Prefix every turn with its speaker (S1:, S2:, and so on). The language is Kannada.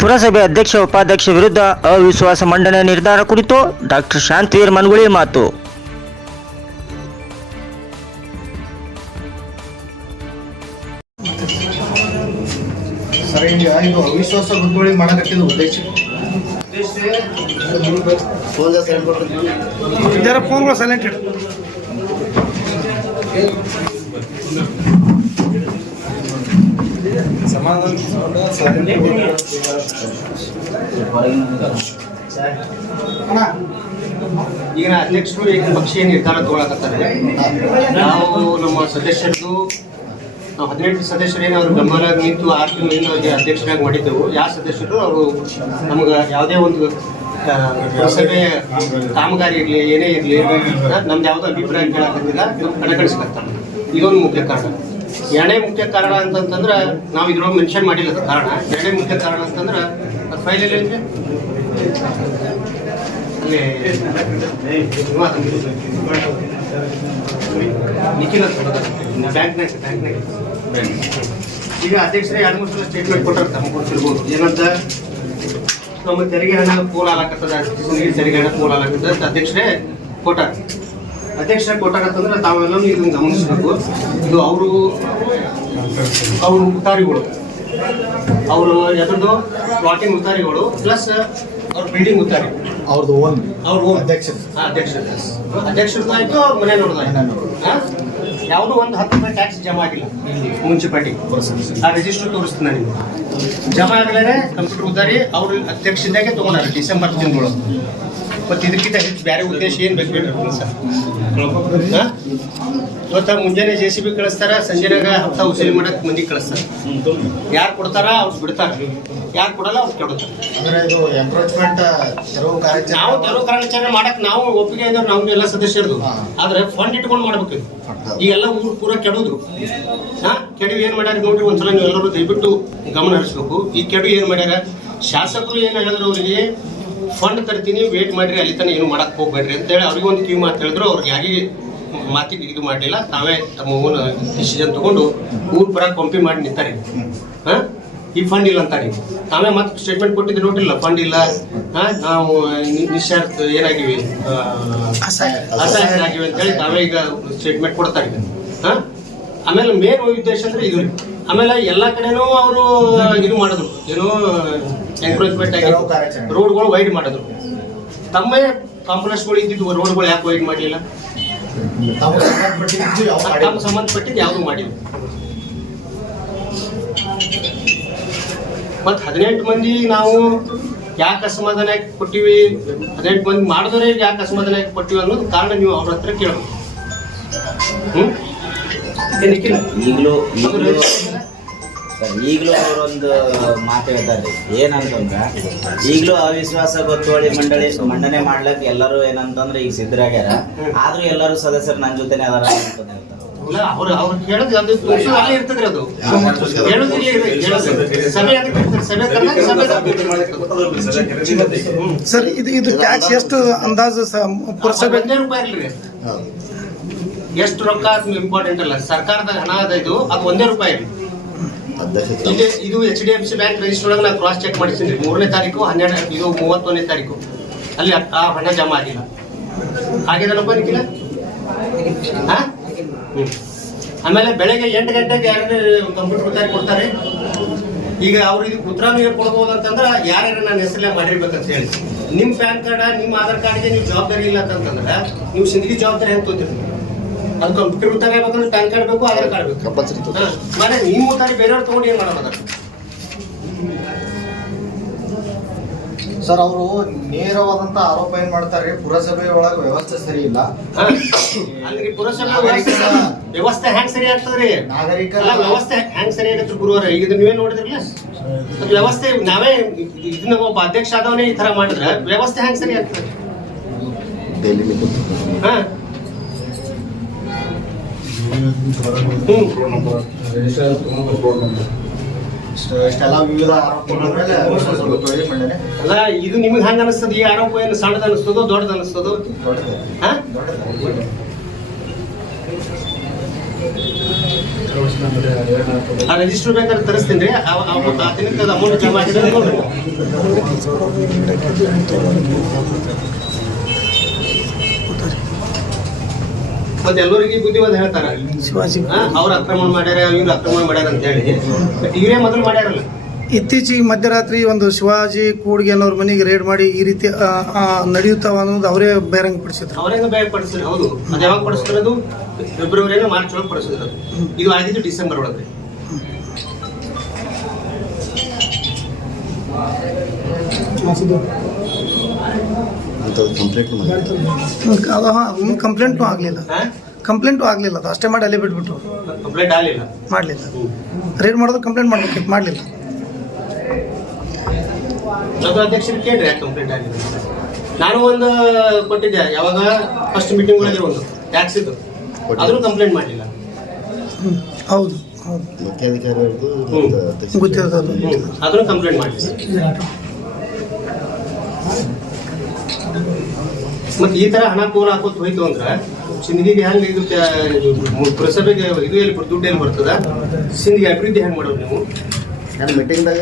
S1: ಪುರಸಭೆ ಅಧ್ಯಕ್ಷ ಉಪಾಧ್ಯಕ್ಷ ವಿರುದ್ಧ ಅವಿಶ್ವಾಸ ಮಂಡನೆ ನಿರ್ಧಾರ ಕುರಿತು ಡಾಕ್ಟರ್ ಶಾಂತಿವೀರ್ ಮನ್ಗುಳಿ ಮಾತು.
S2: ಅವಿಶ್ವಾಸ ಮಾಡಕತ್ತಿದ ಉದ್ದೇಶ?
S3: ಫೋನ್ಗಳು ಸೈಲೆಂಟ್ ಇಡು.
S4: ಈಗ ಅಧ್ಯಕ್ಷರು, ಈಗ ಪಕ್ಷೀಯ ನಿರ್ಧಾರ ತಗೊಳಕತ್ತಾರೆ. ನಾವು ನಮ್ಮ ಸದಸ್ಯರದು, ನಾವು ಹದಿನೆಂಟು ಸದಸ್ಯರೇನು ಅವರು ಅವ್ರ ಬೆಂಬಲ ನಿಂತು ಆರು ತಿಂಗಳಿಂದ ಅವ್ರಿಗೆ ಅಧ್ಯಕ್ಷರಾಗಿ ಮಾಡಿದ್ದೆವು. ಯಾವ ಸದಸ್ಯರು? ಅವರು ನಮ್ಗೆ ಯಾವುದೇ ಒಂದು ಪುರಸಭೆ ಕಾಮಗಾರಿ ಇರಲಿ, ಏನೇ ಇರಲಿ, ನಮ್ದು ಯಾವುದೋ ಅಭಿಪ್ರಾಯ ನಮ್ಮ ಕಡೆಗಣಿಸ್ಕೊತಾರೆ ಇದೊಂದು ಮುಖ್ಯ ಕಾರಣ. ಎರಡನೇ ಮುಖ್ಯ ಕಾರಣ ಅಂತಂತಂದ್ರೆ ನಾವು ಇದ್ರೊಳಗೆ ಮೆನ್ಷನ್ ಮಾಡಿಲ್ಲ ಅದು ಕಾರಣ. ಎರಡನೇ ಮುಖ್ಯ ಕಾರಣ ಅಂತಂದ್ರೆ ಅದು ಫೈಲ್ ಎಲ್ಲಿ ಬ್ಯಾಂಕ್ನಾಗ ಬ್ಯಾಂಕ್ನಾಗ ಈಗ ಅಧ್ಯಕ್ಷರೇ ಎರಡು ಮೂರು ಸಲ ಸ್ಟೇಟ್ಮೆಂಟ್ ಕೊಟ್ಟಾರ ತಮ್ಮ ಕೊಡ್ತಿರ್ಬೋದು ಏನಂತ? ನಮ್ಮ ತೆರಿಗೆ ಹಣ ಪೋಲ್ ಆಲಾಕತ್ತದ ನೀರು ತೆರಿಗೆ ಹಣ ಪೋಲ್ ಆಲಾಕತ್ತದ ಅಧ್ಯಕ್ಷರೇ ಕೊಟ್ಟಾರ. ಅಧ್ಯಕ್ಷರೇ ಕೊಟ್ಟಾಗತ್ತಂದ್ರೆ ತಾವೆಲ್ಲರೂ ಇದನ್ನ ಗಮನಿಸಬೇಕು. ಇದು ಅವರು ಅವರು ಉತ್ತಾರಿಗಳು ಅವರು ಎದ್ರದ್ದು ಪ್ಲಾಟಿಂಗ್ ಉತ್ತಾರಿಗಳು ಪ್ಲಸ್ ಅವ್ರ ಬಿಲ್ಡಿಂಗ್ ಉತ್ತಾರಿ
S2: ಅವ್ರದ್ದು ಓನ್
S4: ಅವ್ರ ಓನ್
S2: ಅಧ್ಯಕ್ಷ
S4: ಅಧ್ಯಕ್ಷ ಅಧ್ಯಕ್ಷರು ಅಧ್ಯಕ್ಷರದ್ದು ಆಯ್ತು ಅವ್ರ ಮನೆ ನೋಡ್ದಾಯ್ತು. ಯಾವುದೋ ಒಂದು ಹತ್ತು ರೂಪಾಯಿ ಟ್ಯಾಕ್ಸ್ ಜಮಾ ಆಗಿಲ್ಲ ಮುನ್ಸಿಪಾಲ್ಟಿ ಆ ರಿಜಿಸ್ಟರ್ ತೋರಿಸ್ತೀನಿ ನನಗೆ ಜಮಾ ಆಗಲೇ ಕಂಪ್ಯೂಟರ್ ಉದ್ದಾರಿ ಅವ್ರ ಅಧ್ಯಕ್ಷದಾಗೆ ತಗೊಂಡಾರ ಡಿಸೆಂಬರ್ ತಿಂಗಳು ಮತ್ತು ಇದಕ್ಕಿಂತ ಹೆಚ್ಚು ಬೇರೆ ಉದ್ದೇಶ ಏನು ಬೇಕು ಸರ್? ಇವತ್ತ ಮುಂಜಾನೆ ಜೆ ಸಿ ಬಿ ಕಳಿಸ್ತಾರ ಸಂಜೆನಾಗ ಹಪ್ತ ವಸೂಲಿ ಮಾಡಕ್ ಮಂದಿ ಕಳಿಸ್ತಾರ. ಯಾರು ಕೊಡ್ತಾರ ಅವ್ರು ಬಿಡ್ತಾರ. ಯಾರು ಕೊಡಲ್ಲ ಅವ್ರು ಕೆಡುತ್ತಾರೆ
S2: ಅಂದ್ರೆ
S4: ನಾವು ತೆರವು ಕಾರ್ಯಾಚರಣೆ ಮಾಡಕ್ ನಾವು ಒಪ್ಪಿಗೆ ಇದ್ರೆ ನಮ್ದು ಎಲ್ಲ ಸದಸ್ಯರದು. ಆದ್ರೆ ಫಂಡ್ ಇಟ್ಕೊಂಡು ಮಾಡ್ಬೇಕು. ಈಗೆಲ್ಲ ಊರು ಪೂರ ಕೆಡೋದು ಹಾ? ಕೆಡು ಏನ್ ಮಾಡ್ಯಾರ ನೋಡ್ರಿ ಒಂದ್ಸಲ ನೀವು ಎಲ್ಲರೂ ದಯವಿಟ್ಟು ಗಮನ ಹರಿಸ್ಬೇಕು. ಈ ಕೆಡು ಏನ್ ಮಾಡ್ಯಾರ? ಶಾಸಕರು ಏನ್ ಹೇಳಿದ್ರು ಅವರಿಗೆ ಫಂಡ್ ತರ್ತೀನಿ ವೇಟ್ ಮಾಡ್ರಿ, ಅಲ್ಲಿ ತನಕ ಏನು ಮಾಡಕ್ ಹೋಗ್ಬೇಡ್ರಿ ಅಂತ ಹೇಳಿ ಅವ್ರಿಗೆ ಒಂದು ಕ್ಯೂ ಮಾತು ಹೇಳಿದ್ರು. ಅವ್ರಿಗೆ ಯಾರಿಗೆ ಮಾತಿಗೆ ಇದು ಮಾಡಲಿಲ್ಲ. ತಾವೇ ತಮ್ಮ ಡಿಸಿಷನ್ ತಗೊಂಡು ಊರ್ ಬರ ಪಂಪಿ ಮಾಡಿ ನಿಂತಾರೆ. ಹಾ? ಈ ಫಂಡ್ ಇಲ್ಲ ಅಂತಾರೆ. ತಾವೇ ಮತ್ತೆ ಸ್ಟೇಟ್ಮೆಂಟ್ ಕೊಟ್ಟಿದ್ದು ನೋಡಿಲ್ಲ ಫಂಡ್ ಇಲ್ಲ. ನಾವು ನಿ- ನಿಶ್ಚಾರ್ಥ ಏನಾಗಿವಿ? ಅಸಹಾಯ ಅಂತ ಹೇಳಿ ತಾವೇ ಈಗ ಸ್ಟೇಟ್ಮೆಂಟ್ ಕೊಡ್ತಾರೆ. ಹಾ? ಆಮೇಲೆ ಮೇನ್ ಉದ್ದೇಶ ಅಂದ್ರೆ ಇದು. ಆಮೇಲೆ ಎಲ್ಲಾ ಕಡೆನೂ ಅವರು ಇದು ಮಾಡಿದ್ರು ಏನೋ ಎಂಕ್ರೋಚ್ಮೆಂಟ್ ಆಗಿ. ರೋಡ್ಗಳು ವೈಡ್ ಮಾಡಿದ್ರು ತಮ್ಮೇ ಕಾಂಪ್ಲೆಕ್ಸ್ಗಳು ಇದ್ದಿದ್ದು ರೋಡ್ಗಳು ಯಾಕೆ ವೈಡ್ ಮಾಡಲಿಲ್ಲ ತಮ್ಮ. ಸಂಬಂಧಪಟ್ಟಿದ್ದು ಯಾವುದು ಮಾಡಿಲ್ಲ ಮತ್ ಹದಿನೆಂಟು ಮಂದಿ ನಾವು ಯಾಕೆ ಅಸಮಾಧಾನ ಕೊಟ್ಟಿವಿ ಹದಿನೆಂಟು ಮಂದಿ ಮಾಡಿದ್ರೆ ಯಾಕೆ ಅಸಮಾಧಾನ ಕೊಟ್ಟಿವಿ ಅನ್ನೋದು ಕಾರಣ ನೀವು ಅವ್ರ ಹತ್ರ ಕೇಳಬೇಕು ಹ್ಮ್?
S5: ಈಗಲೂ ಈಗಲೂ ಸರ್ ಈಗಲೂ ಅವರೊಂದು ಮಾತು ಹೇಳ್ತಾರೆ ಏನಂತಂದ್ರೆ ಈಗಲೂ ಅವಿಶ್ವಾಸ ಗೊತ್ತುವಳಿ ಮಂಡಳಿ ಮಂಡನೆ ಮಾಡ್ಲಕ್ಕೆ ಎಲ್ಲರೂ ಏನಂತಂದ್ರೆ ಈಗ ಸಿದ್ಧರಾಗ್ಯಾರ ಆದ್ರೂ ಎಲ್ಲರೂ ಸದಸ್ಯರು ನನ್ನ ಜೊತೆನೆ ಅದಾರ ಅಂತ ಹೇಳ್ತಾರೆ.
S4: ಇಲ್ಲ ಅವ್ರು ಅವ್ರು ಕೇಳೋದು ಅದು ತೋರ್ಸೋದು ಅಲ್ಲೇ ಇರ್ತದ್ರಿ ಅದು. ಹೇಳೋದು ಇಲ್ಲೇ ಇದೆ, ಹೇಳೋದು. ಸಭೆ ಅದಕ್ಕೆ ಇರ್ತದೆ. ಸಭೆ ಕರೆದಾಗ ಸಭೆ ಹ್ಮ್.
S3: ಸರ್ ಇದು ಇದು ಟ್ಯಾಕ್ಸ್ ಎಷ್ಟು ಅಂದಾಜು ಪುರಸಭೆ?
S4: ಒಂದೇ ರೂಪಾಯಿ ಇರ್ಲಿ
S2: ಹೌದು.
S4: ಎಷ್ಟು ರೊಕ್ಕ ಇಂಪಾರ್ಟೆಂಟ್ ಅಲ್ಲ. ಸರ್ಕಾರದ ಹಣ ಅದ ಇದು ಅದು ಒಂದೇ ರೂಪಾಯಿ ಇಲ್ಲಿ ಇದು H D F C bank register ಒಳಗೆ ನಾನು ಕ್ರಾಸ್ ಚೆಕ್ ಮಾಡಿಸಿದ್ರಿ ಮೂರನೇ ತಾರೀಕು ಹನ್ನೆರಡು ಇದು ಮೂವತ್ತೊಂದನೇ ತಾರೀಕು. ಅಲ್ಲಿ ಆ- ಹಣ ಜಮಾ ಆಗಿಲ್ಲ. ಆಗಿದಲ್ಲಪ್ಪ ನಿಖಿಲ. ಆಮೇಲೆ ಬೆಳಗ್ಗೆ ಎಂಟು ಗಂಟೆಗೆ ಯಾರು ಕಂಪ್ಯೂಟರ್ ಕೊಡ್ತಾರೆ? ಈಗ ಅವ್ರು ಇದಕ್ಕೆ ಉತ್ತರನು ಏನು ಕೊಡ್ಬೋದು ಅಂತಂದ್ರೆ ಯಾರ್ಯಾರು ನನ್ನ ಹೆಸರಲ್ಲೇ ಮಾಡಿರ್ಬೇಕಂತ ಹೇಳಿ. ನಿಮ್ಮ ಪ್ಯಾನ್ ಕಾರ್ಡ್ ನಿಮ್ಮ ಆಧಾರ್ ಕಾರ್ಡ್ಗೆ ನೀವು ಜವಾಬ್ದಾರಿ ಇಲ್ಲ ಅಂತಂದ್ರೆ ನೀವು ಸಿಂದಗಿ ಜವಾಬ್ದಾರಿ ಹೆಂಗ್ ತೋತೀರಿ ಅದು ಕಂಪ್ಯೂಟರ್ ಉತ್ತಾರಿ ಆಗ್ಬೇಕಂದ್ರೆ ಪ್ಯಾನ್ ಕಾರ್ಡ್ ಬೇಕು ಆಧಾರ್ ಕಾರ್ಡ್ ಬೇಕು. ಕಂಪಲ್ಸರಿ ಮನೆ ನಿಮ್ಮ ಉತ್ತಾರಿ ಬೇರೆಯವ್ರು ತಗೊಂಡು ಏನು ಮಾಡೋದು?
S2: ಸರ್ ಅವರು ನೇರವಾದಂತ ಆರೋಪ ಏನ್ ಮಾಡ್ತಾರೆ ಪುರಸಭೆ ಒಳಗೆ ವ್ಯವಸ್ಥೆ ಸರಿ ಇಲ್ಲ.
S4: ಅಲ್ರಿ ಪುರಸಭೆ ವ್ಯವಸ್ಥೆ ವ್ಯವಸ್ಥೆ ಹೆಂಗ್ ಸರಿ ಆಗ್ತದ್ರಿ?
S2: ನಾಗರಿಕರ
S4: ವ್ಯವಸ್ಥೆ ಹೆಂಗ್ ಸರಿ ಆಗತ್ತೆ ಗುರುವಾರ? ಈಗ ಇದನ್ನ ನೀವೇ ನೋಡಿದ್ರಲ್ಲ? ಅದು ವ್ಯವಸ್ಥೆ ನಾವೇ ಇದನ್ನ ಒಬ್ಬ ಅಧ್ಯಕ್ಷ ಆದವನೇ ಈ ತರ ಮಾಡಿದ್ರೆ ವ್ಯವಸ್ಥೆ ಹೆಂಗ್ ಸರಿ ಆಗ್ತದೆ? ಹಾ.
S2: ಮೇಲೆ
S4: ಅಲ್ಲ, ಇದು ನಿಮ್ಗೆ ಹಂಗೆ ಅನಿಸ್ತದ? ಈ ಆರೋಪ ಏನು ಸಣ್ಣದ ಅನಿಸ್ತದೋ ದೊಡ್ಡದ ಅನಿಸ್ತದೋ?
S2: ದೊಡ್ಡದು
S4: ಆ ರಿಜಿಸ್ಟರ್ ಬೇಕಾದ್ರೆ ತರಿಸ್ತೀನಿ ರೀ. ಅಮೌಂಟ್ ಜಮಾ ಆಗಿದೆ ಮತ್ತೆ ಎಲ್ಲರಿಗೂ ಬುದ್ಧಿವಾದ ಹೇಳ್ತಾರ.
S3: ಶಿವಾಜಿ.
S4: ಅವ್ರು ಆಕ್ರಮಣ ಮಾಡ್ಯಾರ ಇವ್ರು ಆಕ್ರಮಣ ಮಾಡ್ಯಾರ ಅಂತ ಹೇಳಿ. ಬಟ್ ಇವರೇ ಮೊದಲು ಮಾಡ್ಯಾರಲ್ಲ.
S3: ಇತ್ತೀಚೆಗೆ ಮಧ್ಯರಾತ್ರಿ ಒಂದು ಶಿವಾಜಿ ಕೂಡ್ಗೆ ಅನ್ನೋರ್ ಮನೆಗೆ ರೇಡ್ ಮಾಡಿ ಈ ರೀತಿ ನಡೆಯುತ್ತಾವ ಅನ್ನೋದು ಅವರೇ ಬಹಿರಂಗ ಪಡಿಸಿದ್ರು.
S4: ಅವರೇ ಬೇರೆ ಪಡಿಸಿದ್ರು ಹೌದು. ಅದು ಯಾವಾಗ ಪಡಿಸಿದ್ರು ಅದು ಫೆಬ್ರವರಿ ಮಾರ್ಚ್ ಒಳಗೆ ಪಡಿಸಿದ್ರು ಇದು ಆಗಿದ್ದು ಡಿಸೆಂಬರ್ ಒಳಗೆ.
S3: ಅದು ಕಂಪ್ಲೇಂಟು ಆಗಲಿಲ್ಲ. ಕಂಪ್ಲೇಂಟು ಆಗಲಿಲ್ಲ. ಅದು ಅಷ್ಟೇ ಮಾಡಿ ಅಲ್ಲೇ ಬಿಟ್ಬಿಟ್ರು.
S4: ಕಂಪ್ಲೇಂಟ್ ಆಗಲಿಲ್ಲ?
S3: ಮಾಡಲಿಲ್ಲ. ರೇಡ್ ಮಾಡೋದು ಕಂಪ್ಲೇಂಟ್ ಮಾಡ್ಬೇಕಿತ್ತು ಮಾಡಲಿಲ್ಲ.
S4: ಅದು ಅಧ್ಯಕ್ಷರು ಕೇಳ್ರಿ ಯಾಕೆ ಕಂಪ್ಲೇಂಟ್ ಆಗಿದೆ ನಾನು ಒಂದು ಕೊಟ್ಟಿದ್ದೆ ಯಾವಾಗ ಫಸ್ಟ್ ಮೀಟಿಂಗ್ ಒಳಗೆ ಒಂದು. ಟ್ಯಾಕ್ಸ್ ಇದ್ದು ಆದ್ರೂ ಕಂಪ್ಲೇಂಟ್ ಮಾಡಲಿಲ್ಲ.
S3: ಹೌದು. ಗೊತ್ತಿರೋದು
S4: ಆದ್ರೂ ಕಂಪ್ಲೇಂಟ್ ಮಾಡಲಿಲ್ಲ. ಮತ್ತೆ ಈ ತರ ಹಣ ಕೋಲ್ ಹಾಕೋತ್ ಹೋಯ್ತು ಅಂದ್ರೆ ಸಿಂದಗಿಗೆ ಹೆಂಗ್ ಇದು ಪುರಸಭೆಗೆ ಇದು ಎಲ್ಲಿ ದುಡ್ಡು ಎಲ್ಲಿ ಬರ್ತದ? ಸಿಂದಗಿ ಅಭಿವೃದ್ಧಿ ಹೆಂಗ್ ಮಾಡೋದು ನೀವು?
S6: ನಾನು ಮೀಟಿಂಗ್ದಾಗ